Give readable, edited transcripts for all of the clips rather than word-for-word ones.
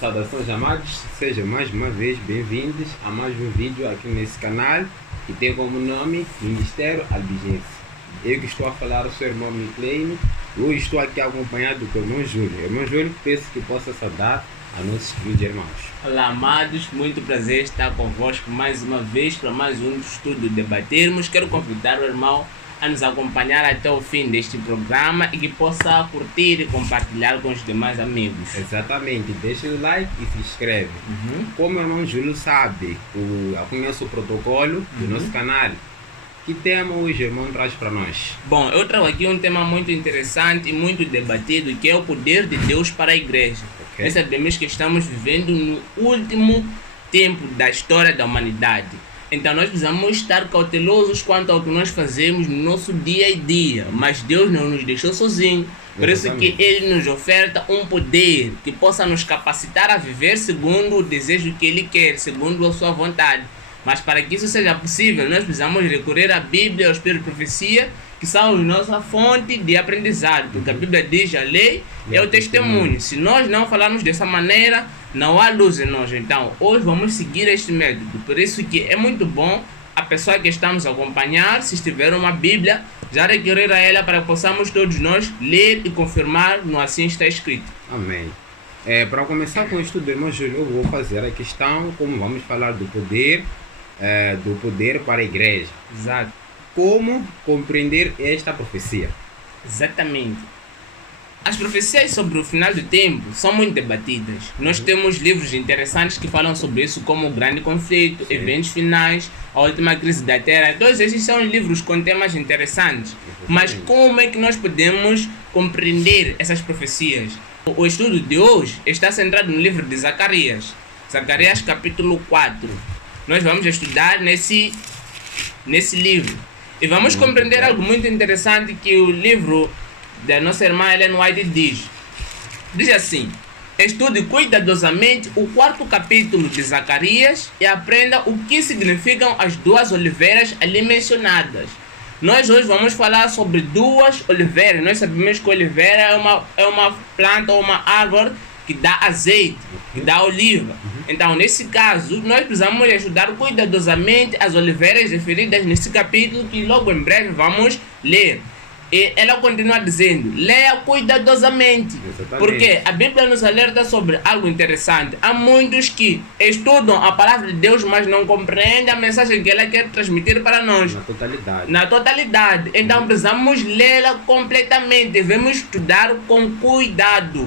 Saudações amados, sejam mais uma vez bem-vindos a mais um vídeo aqui nesse canal que tem como nome Ministério Albigense. Eu que estou a falar sou o irmão Micleino e hoje estou aqui acompanhado do irmão Júlio. Irmão Júlio, peço que possa saudar a nossos queridos irmãos. Olá, amados, muito prazer estar convosco mais uma vez para mais um estudo Debatermos. Quero convidar o irmão a nos acompanhar até o fim deste programa e que possa curtir e compartilhar com os demais amigos. Exatamente, deixa o like e se inscreve. Como o irmão Júlio sabe, conhece o protocolo do nosso canal. Que tema hoje o irmão traz para nós? Bom, eu trago aqui um tema muito interessante e muito debatido, que é o poder de Deus para a igreja. Nós sabemos que estamos vivendo no último tempo da história da humanidade. Então nós precisamos estar cautelosos quanto ao que nós fazemos no nosso dia a dia. Mas Deus não nos deixou sozinhos. Por isso que Ele nos oferta um poder que possa nos capacitar a viver segundo o desejo que Ele quer, segundo a sua vontade. Mas para que isso seja possível, nós precisamos recorrer à Bíblia e ao Espírito de Profecia, que são a nossa fonte de aprendizado. Porque a Bíblia diz, a lei é o testemunho. Se nós não falarmos dessa maneira, não há luz em nós. Então, hoje vamos seguir este método. Por isso que é muito bom a pessoa que estamos a acompanhar, se estiver uma Bíblia, já requerer a ela para que possamos todos nós ler e confirmar no assim está escrito. Amém. Para começar com o estudo, irmão Júlio, eu vou fazer a questão, como vamos falar do poder para a igreja. Exato. Como compreender esta profecia? Exatamente. As profecias sobre o final do tempo são muito debatidas. Nós temos livros interessantes que falam sobre isso, como o Grande Conflito, Eventos Finais, a Última Crise da Terra. Todos esses são livros com temas interessantes. Mas como é que nós podemos compreender essas profecias? O estudo de hoje está centrado no livro de Zacarias. Zacarias capítulo 4. Nós vamos estudar nesse livro. E vamos compreender algo muito interessante que o livro da nossa irmã Ellen White diz. Diz assim: estude cuidadosamente o 4º capítulo de Zacarias e aprenda o que significam as duas oliveiras ali mencionadas. Nós hoje vamos falar sobre duas oliveiras. Nós sabemos que a oliveira é uma planta ou uma árvore que dá azeite, que dá oliva. Então, nesse caso, nós precisamos estudar cuidadosamente as oliveiras referidas nesse capítulo que logo em breve vamos ler. E ela continua dizendo, leia cuidadosamente. Exatamente. Porque a Bíblia nos alerta sobre algo interessante. Há muitos que estudam a palavra de Deus, mas não compreendem a mensagem que ela quer transmitir para nós. Na totalidade. Então precisamos lê-la completamente. Devemos estudar com cuidado,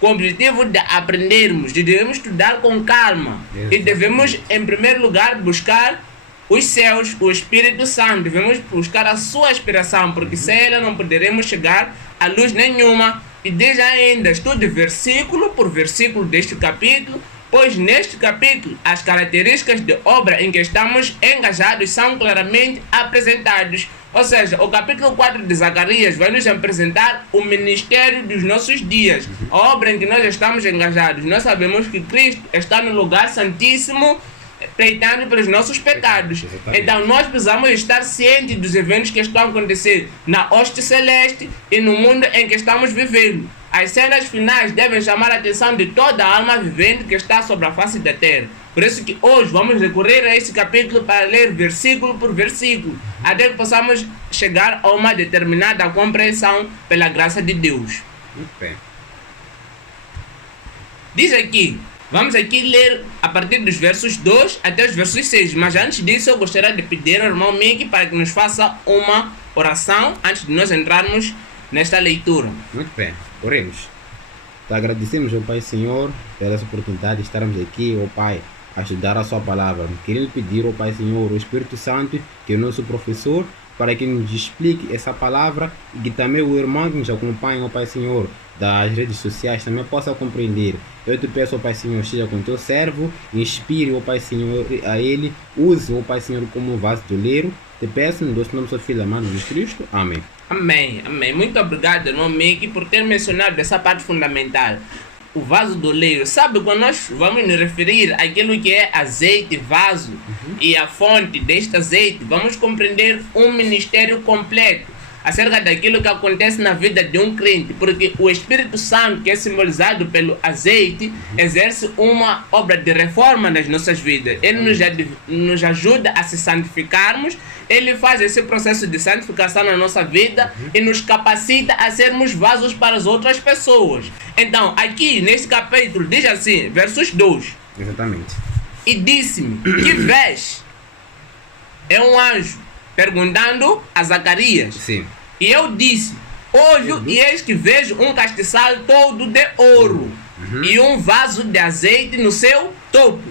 com o objetivo de aprendermos. Devemos estudar com calma. Exatamente. E devemos, em primeiro lugar, buscar os céus, o Espírito Santo. Devemos buscar a sua inspiração, porque sem ela não poderemos chegar a luz nenhuma. E diz ainda, estude versículo por versículo deste capítulo, pois neste capítulo as características de obra em que estamos engajados são claramente apresentados. Ou seja, o capítulo 4 de Zacarias vai nos apresentar o ministério dos nossos dias, a obra em que nós estamos engajados. Nós sabemos que Cristo está no lugar santíssimo, pleitando pelos nossos pecados. Então nós precisamos estar cientes dos eventos que estão acontecendo na hoste celeste e no mundo em que estamos vivendo. As cenas finais devem chamar a atenção de toda a alma vivente que está sobre a face da terra. Por isso que hoje vamos recorrer a esse capítulo para ler versículo por versículo, até que possamos chegar a uma determinada compreensão pela graça de Deus. Muito bem. Diz aqui, vamos aqui ler a partir dos versos 2 até os versos 6. Mas antes disso eu gostaria de pedir ao irmão Mickey para que nos faça uma oração antes de nós entrarmos nesta leitura. Muito bem, oremos. Te agradecemos, ó Pai Senhor, pela essa oportunidade de estarmos aqui, ó Pai, a estudar a sua palavra. Queria lhe pedir, ó Pai Senhor, o Espírito Santo, que é o nosso professor, para que nos explique essa palavra e que também o irmão que nos acompanha, ó Pai Senhor, das redes sociais também possa compreender. Eu te peço, ó Pai Senhor, esteja com teu servo, inspire, ó Pai Senhor, a ele, use, ó Pai Senhor, como um vaso de oleiro. Te peço, no nosso nome, seu filho amado Jesus Cristo. Amém. Amém, amém. Muito obrigado, irmão Mickey, por ter mencionado essa parte fundamental. O vaso do oleiro. Sabe, quando nós vamos nos referir àquilo que é azeite, vaso, e a fonte deste azeite, vamos compreender um ministério completo. acerca daquilo que acontece na vida de um crente, porque o Espírito Santo, que é simbolizado pelo azeite, exerce uma obra de reforma nas nossas vidas. Ele nos ajuda a se santificarmos, ele faz esse processo de santificação na nossa vida e nos capacita a sermos vasos para as outras pessoas. Então, aqui nesse capítulo diz assim, versos 2. Exatamente. E disse-me, que vês? É um anjo perguntando a Zacarias. Sim. E eu disse, olho e eis que vejo um castiçal todo de ouro e um vaso de azeite no seu topo,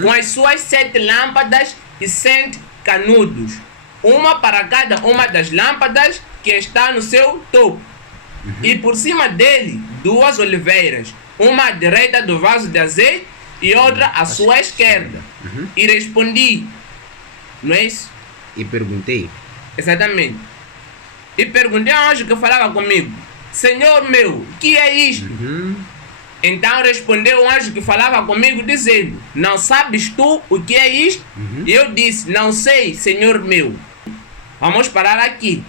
com as suas 7 lâmpadas e 7 canudos, uma para cada uma das lâmpadas que está no seu topo. E por cima dele 2 oliveiras, uma à direita do vaso de azeite e outra à sua esquerda. E respondi, não é isso? E perguntei. Exatamente. E perguntei ao anjo que falava comigo, Senhor meu, que é isto? Então respondeu o anjo que falava comigo, dizendo, não sabes tu o que é isto? E eu disse, não sei, Senhor meu. Vamos parar aqui.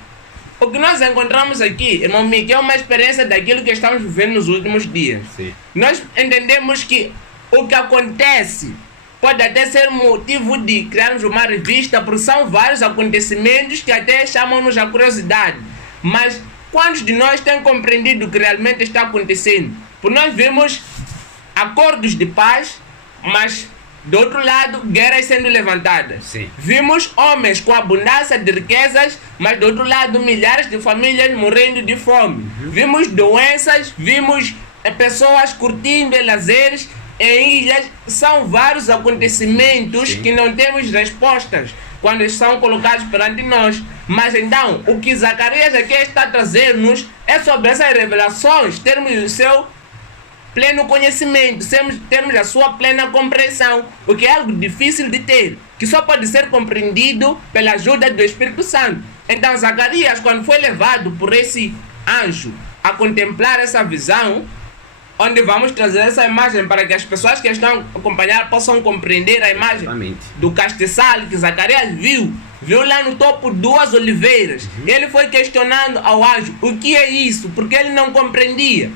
O que nós encontramos aqui, irmão Mickey, é uma experiência daquilo que estamos vivendo nos últimos dias. Sim. Nós entendemos que o que acontece pode até ser motivo de criarmos uma revista, porque são vários acontecimentos que até chamam-nos a curiosidade. Mas quantos de nós têm compreendido o que realmente está acontecendo? Por nós vimos acordos de paz, mas do outro lado, guerras sendo levantadas. Sim. Vimos homens com abundância de riquezas, mas do outro lado, milhares de famílias morrendo de fome. Vimos doenças, vimos pessoas curtindo lazeres em ilhas. São vários acontecimentos que não temos respostas quando são colocados perante nós. Mas então, o que Zacarias aqui está a trazer-nos é sobre essas revelações, termos o seu pleno conhecimento, termos a sua plena compreensão, o que é algo difícil de ter, que só pode ser compreendido pela ajuda do Espírito Santo. Então Zacarias, quando foi levado por esse anjo a contemplar essa visão, onde vamos trazer essa imagem para que as pessoas que estão a acompanhar possam compreender a imagem do castiçal que Zacarias viu lá no topo 2 oliveiras. Ele foi questionando ao anjo o que é isso, porque ele não compreendia.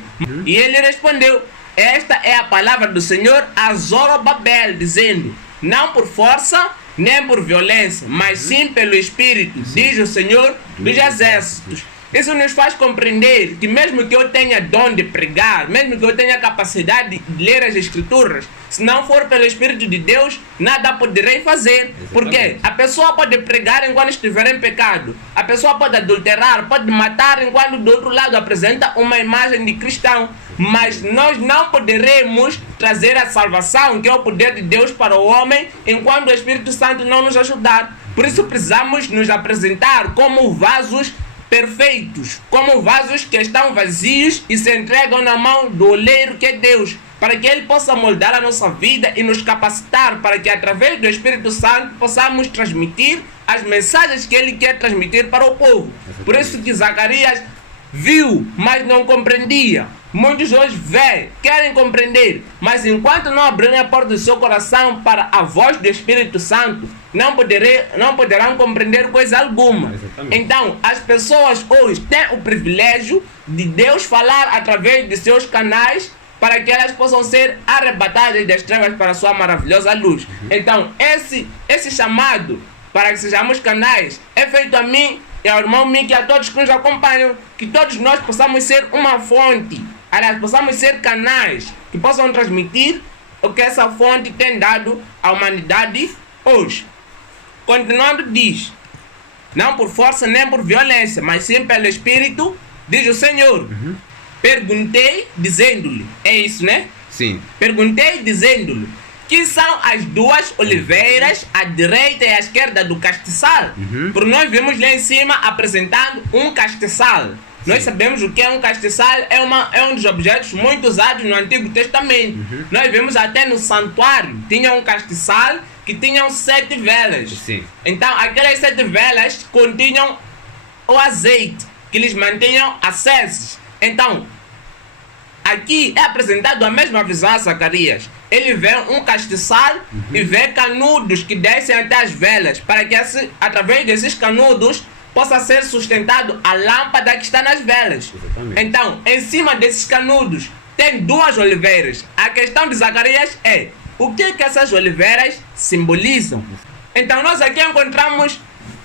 E ele respondeu, esta é a palavra do Senhor a Zorobabel, dizendo, não por força nem por violência, mas sim pelo Espírito, diz o Senhor dos Exércitos. Isso nos faz compreender que mesmo que eu tenha dom de pregar, mesmo que eu tenha capacidade de ler as Escrituras, se não for pelo Espírito de Deus, nada poderei fazer. Porque a pessoa pode pregar enquanto estiver em pecado. A pessoa pode adulterar, pode matar enquanto do outro lado apresenta uma imagem de cristão. Mas nós não poderemos trazer a salvação, que é o poder de Deus para o homem, enquanto o Espírito Santo não nos ajudar. Por isso precisamos nos apresentar como vasos perfeitos, como vasos que estão vazios e se entregam na mão do oleiro que é Deus, para que Ele possa moldar a nossa vida e nos capacitar para que através do Espírito Santo possamos transmitir as mensagens que Ele quer transmitir para o povo. Por isso que Zacarias viu, mas não compreendia. Muitos hoje veem, querem compreender, mas enquanto não abrirem a porta do seu coração para a voz do Espírito Santo, não poderão compreender coisa alguma. Então, as pessoas hoje têm o privilégio de Deus falar através de seus canais para que elas possam ser arrebatadas das trevas para a sua maravilhosa luz. Então, esse chamado para que sejamos canais é feito a mim e ao irmão Mickey e a todos que nos acompanham, que todos nós possamos ser uma fonte, aliás, possamos ser canais que possam transmitir o que essa fonte tem dado à humanidade hoje. Continuando diz, não por força nem por violência, mas sim pelo Espírito, diz o Senhor. Perguntei dizendo-lhe, é isso, né? Sim. Perguntei dizendo-lhe, que são as 2 oliveiras, à direita e à esquerda do castiçal? Porque nós vimos lá em cima apresentando um castiçal. Nós sabemos o que é um castiçal, é um dos objetos muito usados no Antigo Testamento. Nós vemos até no santuário, tinha um castiçal que tinham 7 velas. Sim. Então aquelas 7 velas continham o azeite, que lhes mantinham acesos. Então, aqui é apresentado a mesma visão a Zacarias. Ele vê um castiçal e vê canudos que descem até as velas, para que através desses canudos possa ser sustentado a lâmpada que está nas velas. Exatamente. Então, em cima desses canudos, tem duas oliveiras. A questão de Zacarias é, o que essas oliveiras simbolizam? Então, nós aqui encontramos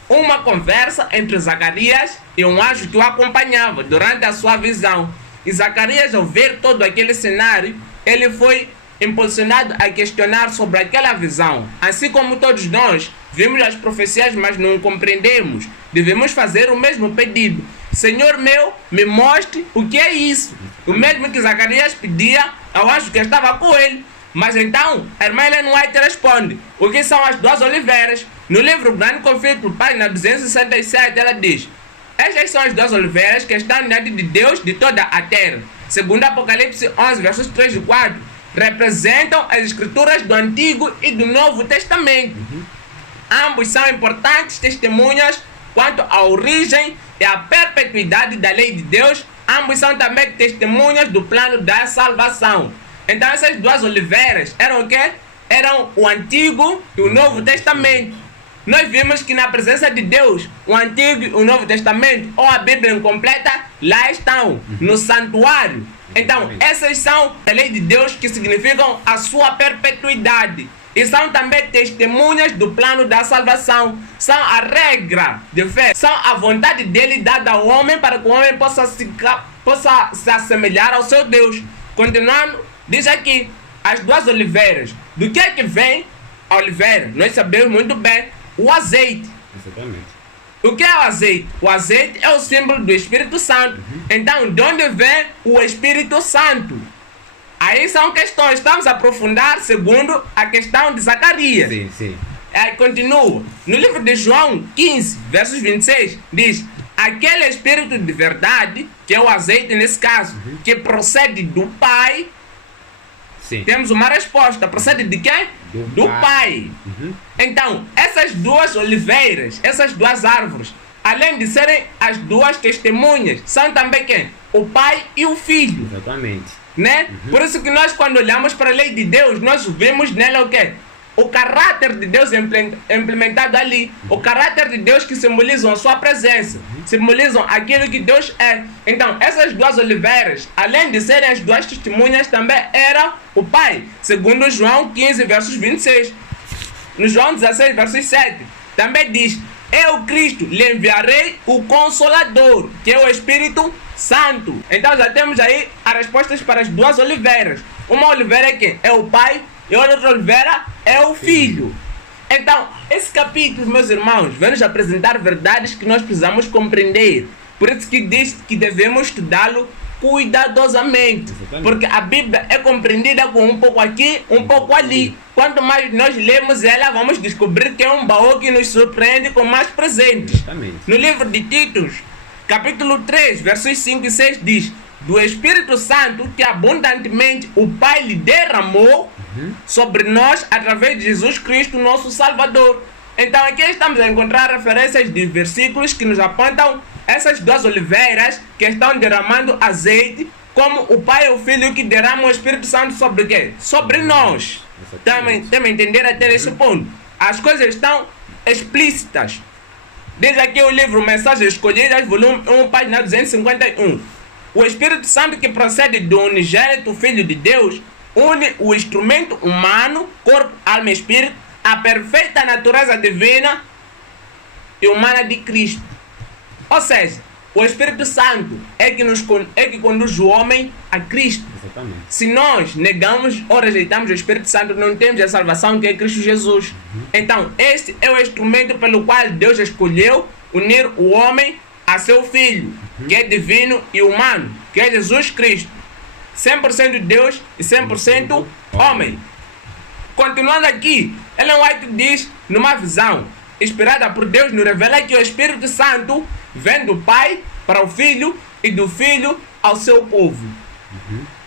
uma conversa entre Zacarias e um anjo que o acompanhava durante a sua visão. E Zacarias, ao ver todo aquele cenário, ele foi impulsionado a questionar sobre aquela visão. Assim como todos nós vimos as profecias, mas não compreendemos, devemos fazer o mesmo pedido. Senhor meu, me mostre o que é isso. O mesmo que Zacarias pedia ao anjo que estava com ele. Mas então, a irmã Ellen White responde, o que são as duas oliveiras? No livro Grande Conflito, página 267, ela diz, estas são as duas oliveiras que estão diante de Deus de toda a terra. Segundo Apocalipse 11, versos 3 e 4, representam as escrituras do Antigo e do Novo Testamento. Ambos são importantes testemunhas quanto à origem e à perpetuidade da lei de Deus. Ambos são também testemunhas do plano da salvação. Então essas duas oliveiras eram o quê? Eram o Antigo e o Novo Testamento. Nós vimos que na presença de Deus, o Antigo e o Novo Testamento, ou a Bíblia incompleta, lá estão, no santuário. Então, essas são a lei de Deus que significam a sua perpetuidade. E são também testemunhas do plano da salvação. São a regra de fé. São a vontade dele dada ao homem para que o homem possa se assemelhar ao seu Deus. Continuando, diz aqui, as duas oliveiras. Do que é que vem a oliveira? Nós sabemos muito bem. O azeite. Exatamente. O que é o azeite? O azeite é o símbolo do Espírito Santo. Então, de onde vem o Espírito Santo? Aí são questões. Estamos a aprofundar segundo a questão de Zacarias. Sim, sim. Aí continua. No livro de João 15, versos 26, diz, aquele Espírito de verdade, que é o azeite nesse caso, que procede do Pai. Sim. Temos uma resposta. Procede de quem? Do Pai. Então, essas duas oliveiras, essas duas árvores, além de serem as duas testemunhas, são também quem? O Pai e o Filho. Exatamente. Né? Por isso que nós, quando olhamos para a lei de Deus, nós vemos nela o quê? O caráter de Deus implementado ali. O caráter de Deus que simbolizam a sua presença. Simbolizam aquilo que Deus é. Então, essas duas oliveiras, além de serem as duas testemunhas, também eram o Pai. Segundo João 15, versos 26. No João 16, versos 7, também diz, eu, Cristo, lhe enviarei o Consolador, que é o Espírito Santo. Então já temos aí as respostas para as duas oliveiras. Uma oliveira é quem? É o Pai, e a outra oliveira é o Filho. Então, esse capítulo, meus irmãos, vai nos apresentar verdades que nós precisamos compreender. Por isso que diz que devemos estudá-lo cuidadosamente. Exatamente. Porque a Bíblia é compreendida com um pouco aqui, um pouco ali. Quanto mais nós lemos ela, vamos descobrir que é um baú que nos surpreende com mais presentes. Exatamente. No livro de Títus, capítulo 3, versos 5 e 6 diz, do Espírito Santo que abundantemente o Pai lhe derramou sobre nós através de Jesus Cristo, nosso Salvador. Então aqui estamos a encontrar referências de versículos que nos apontam essas duas oliveiras que estão derramando azeite, como o Pai e o Filho que derramam o Espírito Santo sobre quê? Sobre nós. Temos a entender até esse ponto. As coisas estão explícitas. Diz aqui o livro Mensagens Escolhidas, volume 1, página 251. O Espírito Santo que procede do unigênito Filho de Deus une o instrumento humano, corpo, alma e espírito, a perfeita natureza divina e humana de Cristo. Ou seja, o Espírito Santo é que conduz o homem a Cristo. Exatamente. Se nós negamos ou rejeitamos o Espírito Santo, não temos a salvação que é Cristo Jesus. Então, este é o instrumento pelo qual Deus escolheu unir o homem a seu Filho, que é divino e humano, que é Jesus Cristo. 100% Deus e 100% homem. Continuando aqui, Ellen White diz, numa visão inspirada por Deus, nos revela que o Espírito Santo vem do Pai para o Filho e do Filho ao seu povo.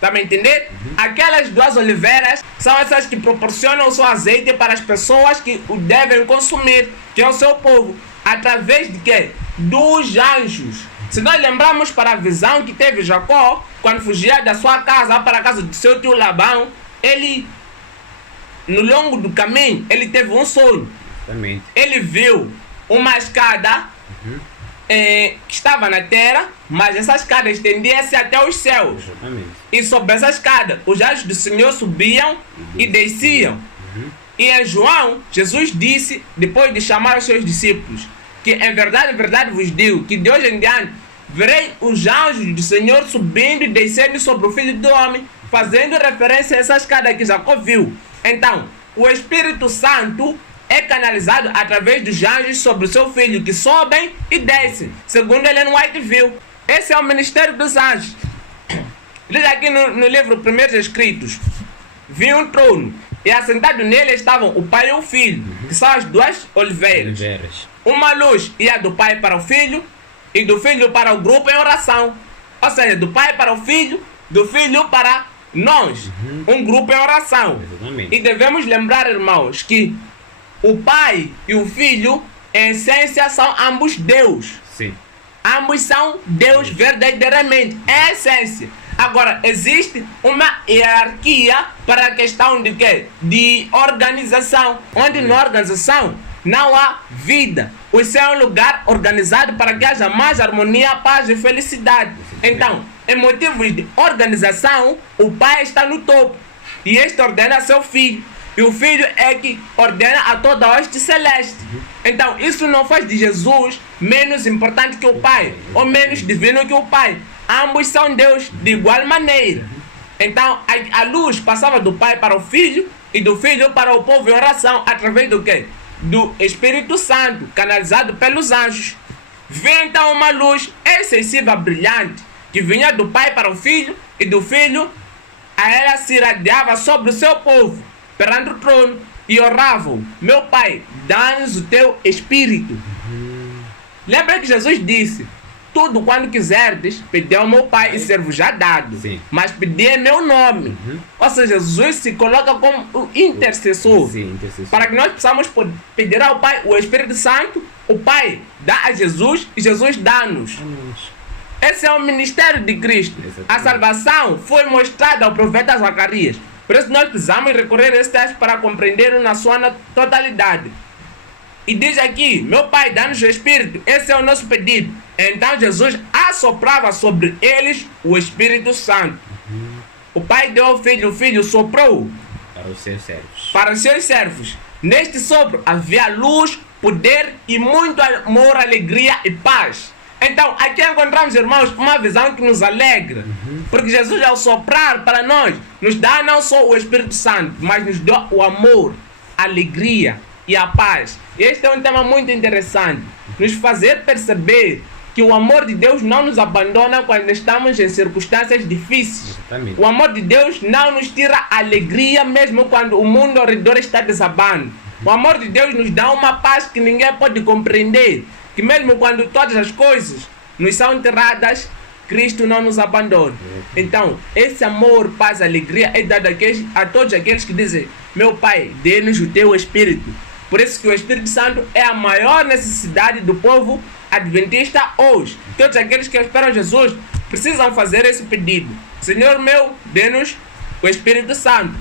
Tá me entendendo? Aquelas duas oliveiras são essas que proporcionam o seu azeite para as pessoas que o devem consumir, que é o seu povo. Através de quê? Dos anjos. Se nós lembrarmos para a visão que teve Jacó, quando fugia da sua casa para a casa do seu tio Labão, ele, no longo do caminho, ele teve um sonho. Exatamente. Ele viu uma escada que estava na terra, mas essa escada estendia-se até os céus. Exatamente. E sobre essa escada, os anjos do Senhor subiam e desciam. E em João, Jesus disse, depois de chamar os seus discípulos, que em verdade vos digo, que de hoje em diante verei os anjos do Senhor subindo e descendo sobre o Filho do Homem, fazendo referência a essa escada que Jacó viu. Então, o Espírito Santo é canalizado através dos anjos sobre o seu Filho, que sobem e descem, segundo Ellen White viu. Esse é o ministério dos anjos. Diz aqui no livro Primeiros Escritos: vi um trono, e assentado nele estavam o Pai e o Filho, que são as duas oliveiras. Uma luz ia do Pai para o Filho, e do Filho para o grupo em oração. Ou seja, do Pai para o Filho, do Filho para nós. Um grupo em oração. Exatamente. E devemos lembrar, irmãos, que o Pai e o Filho, em essência, são ambos Deus. Sim. Ambos são Deus verdadeiramente. É a essência. Agora, existe uma hierarquia para a questão de quê? De organização. Onde na organização não há vida. O céu é um lugar organizado para que haja mais harmonia, paz e felicidade. Então, em motivos de organização, o Pai está no topo. E este ordena a seu Filho. E o Filho é que ordena a toda a hoste celeste. Então, isso não faz de Jesus menos importante que o Pai, ou menos divino que o Pai. Ambos são Deus de igual maneira. Então, a luz passava do Pai para o Filho e do Filho para o povo em oração, através do quê? Do Espírito Santo, canalizado pelos anjos. Veio então uma luz excessiva, brilhante, que vinha do Pai para o Filho, e do Filho a ela se irradiava sobre o seu povo, perante o trono, e oravam: meu Pai, dá-nos o teu Espírito. Lembra que Jesus disse: tudo quando quiserdes, pedi ao meu Pai e ser-vos já dado. Sim. Mas pedi em meu nome. Ou seja, Jesus se coloca como o intercessor. Sim, intercessor. Para que nós possamos pedir ao Pai o Espírito Santo, o Pai dá a Jesus e Jesus dá-nos. Esse é o ministério de Cristo. Exatamente. A salvação foi mostrada ao profeta Zacarias. Por isso nós precisamos recorrer a esse texto para compreender na sua totalidade. E diz aqui: meu Pai, dá-nos o Espírito. Esse é o nosso pedido. Então Jesus assoprava sobre eles o Espírito Santo. O Pai deu ao Filho, o Filho soprou Para os seus servos. para os seus servos. Neste sopro havia luz, poder e muito amor, alegria e paz. Então aqui encontramos, irmãos, uma visão que nos alegra. Porque Jesus, ao soprar para nós, nos dá não só o Espírito Santo, mas nos dá o amor, a alegria e a paz. Este é um tema muito interessante. Nos fazer perceber que o amor de Deus não nos abandona quando estamos em circunstâncias difíceis. Exatamente. O amor de Deus não nos tira a alegria mesmo quando o mundo ao redor está desabando. O amor de Deus nos dá uma paz que ninguém pode compreender. Que mesmo quando todas as coisas nos são enterradas, Cristo não nos abandona. Então, esse amor, paz, alegria é dado a todos aqueles que dizem: meu Pai, dê-nos o teu Espírito. Por isso que o Espírito Santo é a maior necessidade do povo adventista hoje. Todos aqueles que esperam Jesus precisam fazer esse pedido: Senhor meu, dê-nos o Espírito Santo.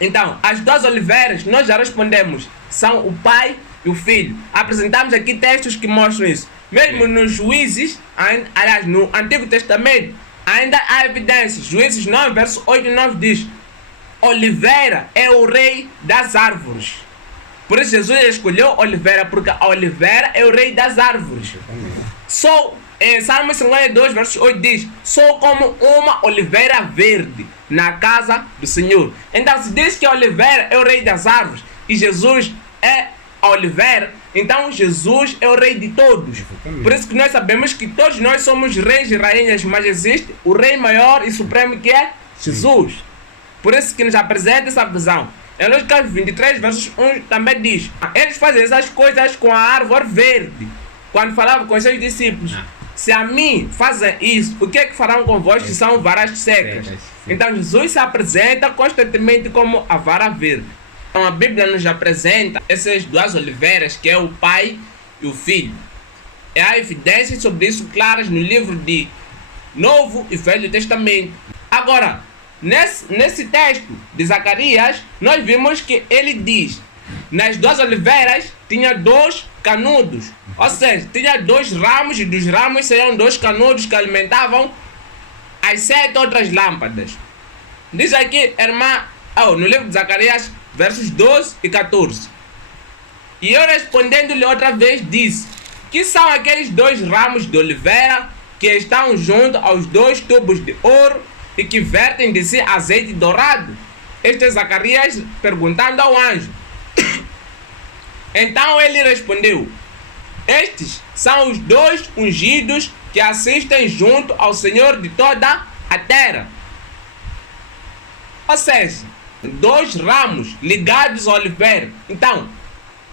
Então, as duas oliveiras, nós já respondemos, são o Pai e o Filho. Apresentamos aqui textos que mostram isso. Mesmo nos Juízes, aliás, no Antigo Testamento, ainda há evidências. Juízes 9, verso 8 e 9 diz: oliveira é o rei das árvores. Por isso Jesus escolheu oliveira, porque a oliveira é o rei das árvores. Sou, em Salmo 52, verso 8 diz: sou como uma oliveira verde na casa do Senhor. Então se diz que a oliveira é o rei das árvores e Jesus é a oliveira, então Jesus é o rei de todos. Por isso que nós sabemos que todos nós somos reis e rainhas, mas existe o rei maior e supremo, que é Jesus. Por isso que nos apresenta essa visão. Em Lucas 23, versos 1 também diz: eles fazem essas coisas com a árvore verde. Quando falava com os seus discípulos: se a mim fazem isso, o que é que farão convosco que são varas secas? Então Jesus se apresenta constantemente como a vara verde. Então a Bíblia nos apresenta essas duas oliveiras, que é o Pai e o Filho. E há evidências sobre isso claras no livro de Novo e Velho Testamento. Agora, nesse texto de Zacarias, nós vimos que ele diz: nas duas oliveiras tinha dois canudos, Ou seja, tinha 2 ramos e dos ramos seriam 2 canudos que alimentavam as 7 outras lâmpadas. Diz aqui, irmã, no livro de Zacarias, versos 12 e 14. E eu respondendo-lhe outra vez disse, que são aqueles 2 ramos de oliveira que estão junto aos 2 tubos de ouro e que vertem de si azeite dourado? Este é Zacarias perguntando ao anjo. Então ele respondeu, estes são os 2 ungidos que assistem junto ao Senhor de toda a terra. Ou seja, 2 ramos ligados à oliveira. Então,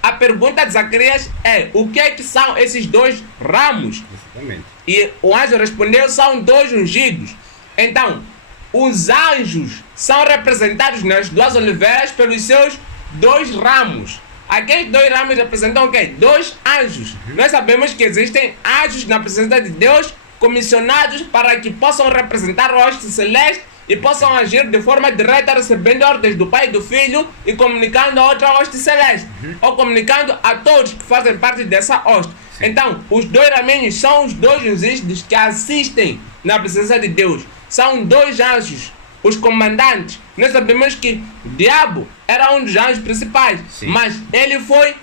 a pergunta de Zacarias é, o que é que são esses 2 ramos? Exatamente. E o anjo respondeu, são 2 ungidos. Então, os anjos são representados nas 2 oliveiras pelos seus 2 ramos. Aqueles 2 ramos representam o quê? 2 anjos. Nós sabemos que existem anjos na presença de Deus comissionados para que possam representar o hoste celeste e possam agir de forma direta, recebendo ordens do Pai e do Filho e comunicando a outra hoste celeste, ou comunicando a todos que fazem parte dessa hoste. Então, os 2 raminhos são os 2 ungidos que assistem na presença de Deus. São 2 anjos, os comandantes. Nós sabemos que o diabo era um dos anjos principais, mas ele foi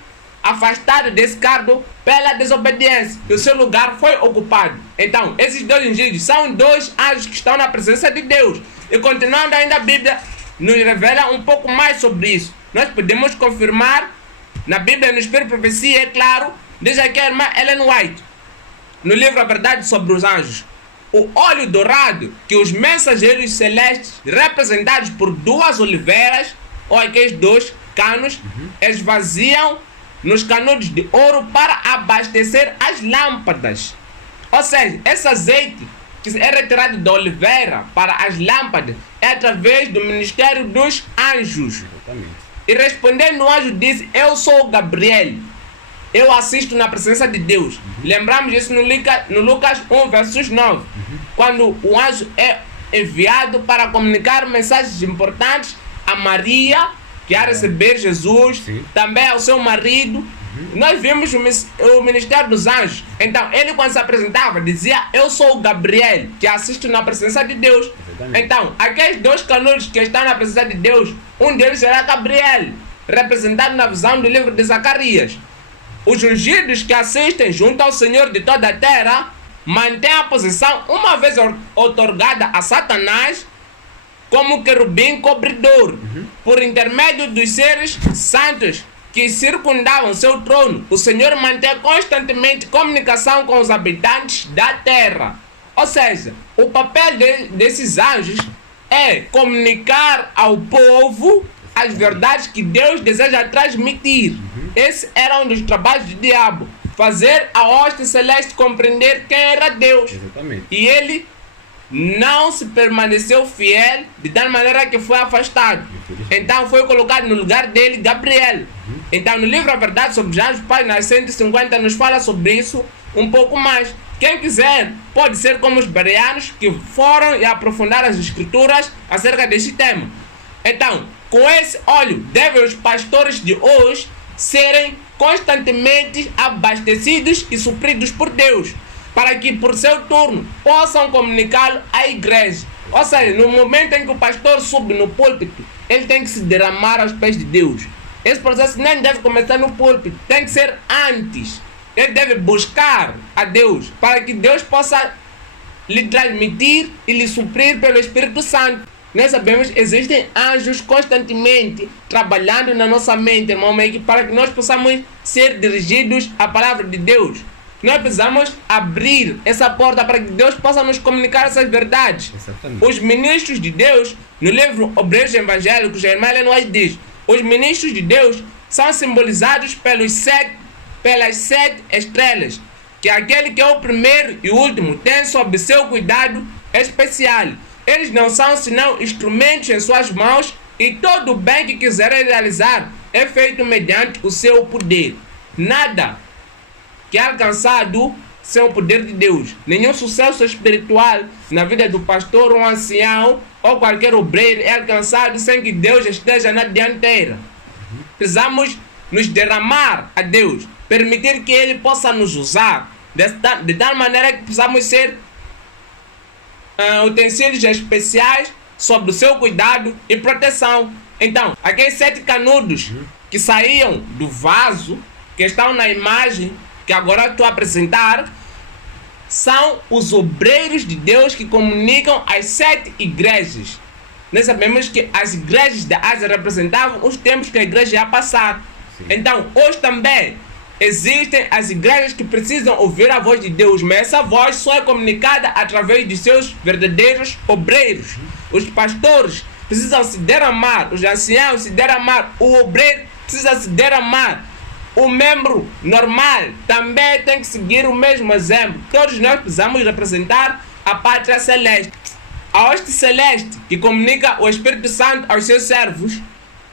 afastado desse cargo pela desobediência e o seu lugar foi ocupado. Então, esses 2 ungidos são 2 anjos que estão na presença de Deus. E continuando ainda, a Bíblia nos revela um pouco mais sobre isso. Nós podemos confirmar na Bíblia, no Espírito de Profecia, é claro, diz aqui a irmã Ellen White, no livro A Verdade sobre os Anjos, o óleo dourado que os mensageiros celestes, representados por 2 oliveiras, ou aqueles 2 canos, esvaziam nos canudos de ouro para abastecer as lâmpadas. Ou seja, esse azeite que é retirado da oliveira para as lâmpadas é através do ministério dos anjos. Exatamente. E respondendo, o anjo disse, eu sou Gabriel, eu assisto na presença de Deus. Lembramos isso no Lucas 1, versos 9. Quando o anjo é enviado para comunicar mensagens importantes a Maria, que há receber Jesus, também ao seu marido. Nós vimos o ministério dos anjos. Então, ele quando se apresentava, dizia, eu sou o Gabriel, que assisto na presença de Deus. Então, aqueles 2 canudos que estão na presença de Deus, um deles será Gabriel, representado na visão do livro de Zacarias. Os ungidos que assistem junto ao Senhor de toda a terra mantêm a posição uma vez outorgada a Satanás como querubim cobridor, por intermédio dos seres santos que circundavam seu trono. O Senhor mantém constantemente comunicação com os habitantes da terra. Ou seja, o papel desses anjos é comunicar ao povo as verdades que Deus deseja transmitir. Esse era um dos trabalhos do diabo, fazer a hoste celeste compreender quem era Deus. Exatamente. E ele não se permaneceu fiel, de tal maneira que foi afastado. Então foi colocado no lugar dele Gabriel. Então no livro A Verdade sobre os Anjos, página 150, nos fala sobre isso um pouco mais. Quem quiser pode ser como os bereanos que foram e aprofundaram as escrituras acerca deste tema. Então, com esse óleo devem os pastores de hoje serem constantemente abastecidos e supridos por Deus, para que por seu turno possam comunicá-lo à igreja. Ou seja, no momento em que o pastor sobe no púlpito, ele tem que se derramar aos pés de Deus. Esse processo nem deve começar no púlpito, tem que ser antes. Ele deve buscar a Deus, para que Deus possa lhe transmitir e lhe suprir pelo Espírito Santo. Nós sabemos que existem anjos constantemente trabalhando na nossa mente, irmão, para que nós possamos ser dirigidos à palavra de Deus. Nós precisamos abrir essa porta para que Deus possa nos comunicar essas verdades. Exatamente. Os ministros de Deus, no livro Obreiros Evangélicos, a irmã Ellen White diz, os ministros de Deus são simbolizados pelas 7 estrelas, que aquele que é o primeiro e último tem sob seu cuidado especial. Eles não são senão instrumentos em suas mãos, e todo o bem que quiserem realizar é feito mediante o seu poder. Nada que é alcançado sem o poder de Deus. Nenhum sucesso espiritual na vida do pastor, um ancião ou qualquer obreiro é alcançado sem que Deus esteja na dianteira. Precisamos nos derramar a Deus. permitir que Ele possa nos usar de tal maneira que possamos ser utensílios especiais sob o seu cuidado e proteção. Então, aqueles 7 canudos que saíam do vaso, que estão na imagem que agora estou a apresentar, são os obreiros de Deus que comunicam às 7 igrejas. Nós sabemos que as igrejas da Ásia representavam os tempos que a igreja ia passar. Sim. Então, hoje também existem as igrejas que precisam ouvir a voz de Deus, mas essa voz só é comunicada através de seus verdadeiros obreiros. Os pastores precisam se derramar, os anciãos se derramar, o obreiro precisa se derramar. O membro normal também tem que seguir o mesmo exemplo. Todos nós precisamos representar a pátria celeste. A hoste celeste, que comunica o Espírito Santo aos seus servos,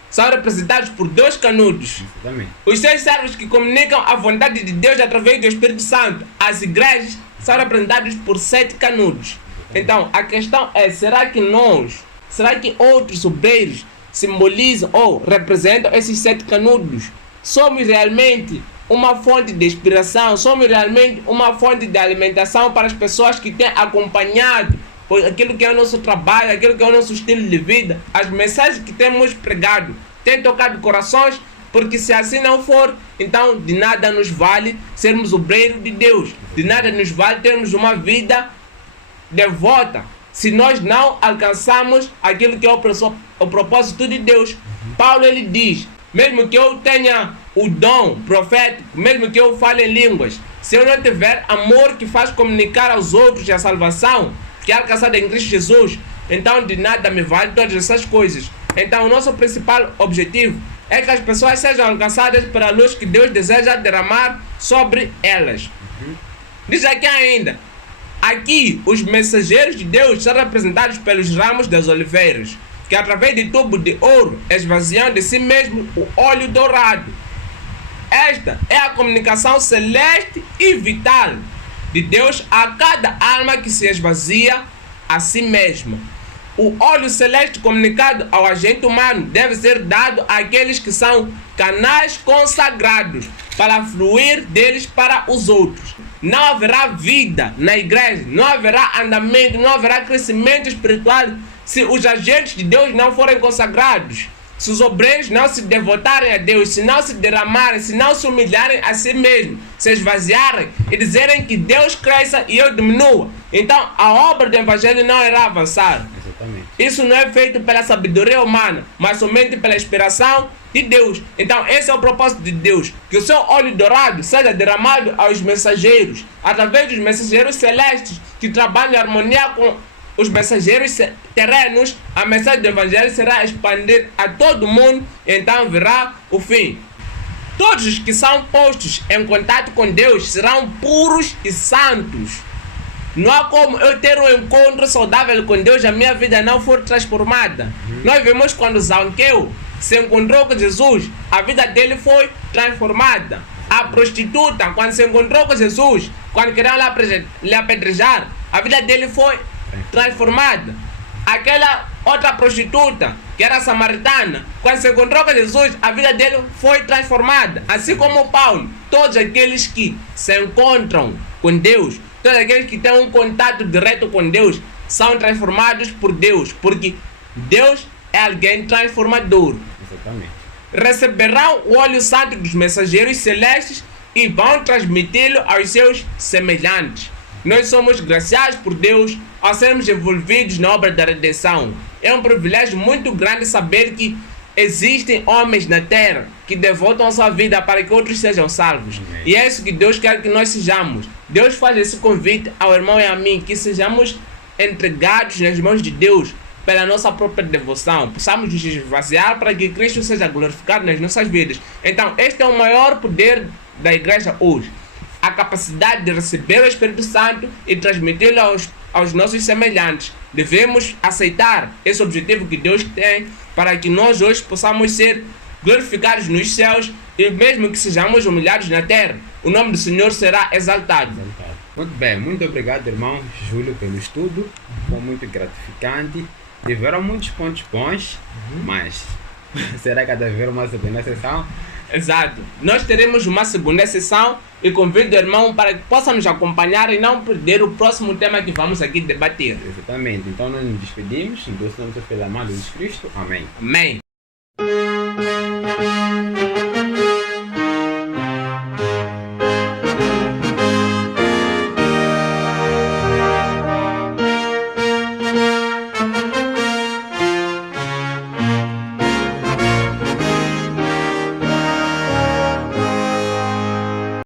são representados por 2 canudos. Exatamente. Os 6 servos que comunicam a vontade de Deus através do Espírito Santo, as igrejas, são representados por 7 canudos. Então, a questão é, será que outros obreiros simbolizam ou representam esses 7 canudos? Somos realmente uma fonte de inspiração? Somos realmente uma fonte de alimentação para as pessoas que têm acompanhado aquilo que é o nosso trabalho, aquilo que é o nosso estilo de vida? As mensagens que temos pregado têm tocado corações? Porque se assim não for, então de nada nos vale sermos obreiros de Deus. De nada nos vale termos uma vida devota se nós não alcançamos aquilo que é o propósito de Deus. Paulo, ele diz: mesmo que eu tenha o dom profético, mesmo que eu fale em línguas, se eu não tiver amor que faz comunicar aos outros a salvação que é alcançada em Cristo Jesus, então de nada me vale todas essas coisas. Então o nosso principal objetivo é que as pessoas sejam alcançadas pela luz que Deus deseja derramar sobre elas. Diz aqui ainda: aqui os mensageiros de Deus são representados pelos ramos das oliveiras, que através de tubo de ouro esvaziam de si mesmo o óleo dourado. Esta é a comunicação celeste e vital de Deus a cada alma que se esvazia a si mesma. O óleo celeste comunicado ao agente humano deve ser dado àqueles que são canais consagrados para fluir deles para os outros. Não haverá vida na igreja, não haverá andamento, não haverá crescimento espiritual se os agentes de Deus não forem consagrados. Se os obreiros não se devotarem a Deus, se não se derramarem, se não se humilharem a si mesmos, se esvaziarem e dizerem que Deus cresça e eu diminua, então a obra do Evangelho não irá avançar. Exatamente. Isso não é feito pela sabedoria humana, mas somente pela inspiração de Deus. Então esse é o propósito de Deus, que o seu óleo dourado seja derramado aos mensageiros, através dos mensageiros celestes que trabalham em harmonia com os mensageiros terrenos. A mensagem do Evangelho será expandida a todo mundo, e então virá o fim. Todos os que são postos em contato com Deus serão puros e santos. Não há como eu ter um encontro saudável com Deus e a minha vida não for transformada. Nós vimos quando Zaqueu se encontrou com Jesus, a vida dele foi transformada. A prostituta, quando se encontrou com Jesus, quando queriam lhe apedrejar, a vida dele foi transformada. Aquela outra prostituta, que era samaritana, quando se encontrou com Jesus, a vida dele foi transformada. Assim como Paulo, todos aqueles que se encontram com Deus, todos aqueles que têm um contato direto com Deus, são transformados por Deus, porque Deus é alguém transformador. Exatamente. Receberão o óleo santo dos mensageiros celestes e vão transmiti-lo aos seus semelhantes. Nós somos graciados por Deus ao sermos envolvidos na obra da redenção. É um privilégio muito grande saber que existem homens na terra que devotam a sua vida para que outros sejam salvos. Amém. E é isso que Deus quer que nós sejamos. Deus faz esse convite ao irmão e a mim, que sejamos entregados nas mãos de Deus pela nossa própria devoção. Possamos nos esvaziar para que Cristo seja glorificado nas nossas vidas. Então, este é o maior poder da igreja hoje. A capacidade de receber o Espírito Santo e transmiti-lo aos nossos semelhantes. Devemos aceitar esse objetivo que Deus tem para que nós hoje possamos ser glorificados nos céus e mesmo que sejamos humilhados na terra, o nome do Senhor será exaltado. Muito bem, muito obrigado, irmão Júlio, pelo estudo. Foi muito gratificante. Tiveram muitos pontos bons, mas será que deve haver uma segunda sessão? Exato. Nós teremos uma segunda sessão e convido o irmão para que possa nos acompanhar e não perder o próximo tema que vamos aqui debater. Exatamente. Então nós nos despedimos. Em nome do Filho amado Jesus Cristo. Amém. Amém.